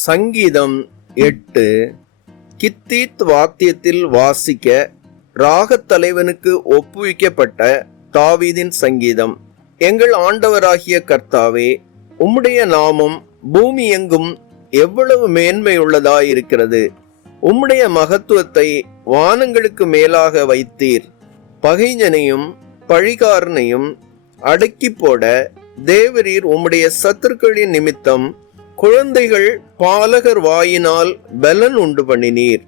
சங்கீதம் 8. கித்தீத் வாத்தியத்தில் வாசிக்க ராகத் தலைவனுக்கு ஒப்புவிக்கப்பட்ட தாவீதின் சங்கீதம். எங்கள் ஆண்டவராகிய கர்த்தாவே, உம்முடைய நாமம் பூமி எங்கும் எவ்வளவு மேன்மையுள்ளதாயிருக்கிறது. உம்முடைய மகத்துவத்தை வானங்களுக்கு மேலாக வைத்தீர். பகைஞனையும் பழிகாரனையும் அடக்கி போட தேவரீர் உம்முடைய சத்துருக்களின் நிமித்தம் குழந்தைகள் பாலகர் வாயினால் பலன் உண்டு பண்ணினீர்.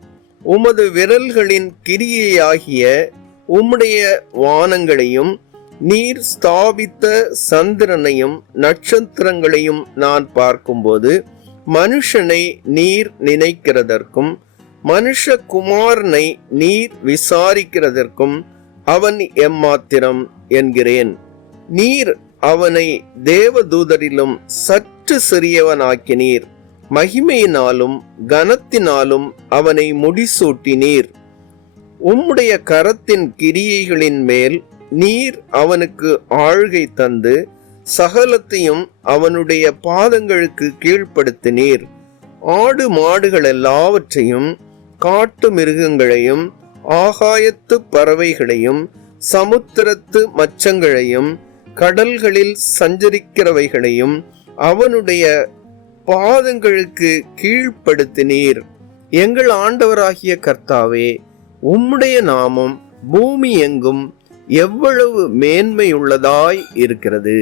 உமது விரல்களின் கிரியையாகிய உம்முடைய வானங்களையும் நீர் ஸ்தாபித்த சந்திரனையும் நட்சத்திரங்களையும் நான் பார்க்கும்போது மனுஷனை நீர் நினைக்கிறதற்கும் மனுஷகுமாரனை நீர் விசாரிக்கிறதற்கும் அவன் எம்மாத்திரம் என்கிறேன். நீர் அவனை தேவதூதரிலும் சற்று சிறியவனாக்கினீர். மகிமையினாலும் கனத்தினாலும் அவனை முடிசூட்டினீர். உம்முடைய கரத்தின் கிரியைகளின் மேல் நீர் அவனுக்கு ஆள்கை தந்து சகலத்தையும் அவனுடைய பாதங்களுக்கு கீழ்ப்படுத்தினீர். ஆடு மாடுகள் எல்லாவற்றையும் காட்டு மிருகங்களையும் ஆகாயத்து பறவைகளையும் சமுத்திரத்து மச்சங்களையும் கடல்களில் சஞ்சரிக்கிறவைகளையும் அவனுடைய பாதங்களுக்கு கீழ்ப்படுத்தினீர். எங்கள் ஆண்டவராகிய கர்த்தாவே, உம்முடைய நாமம் பூமி எங்கும் எவ்வளவு மேன்மையுள்ளதாய் இருக்கிறது.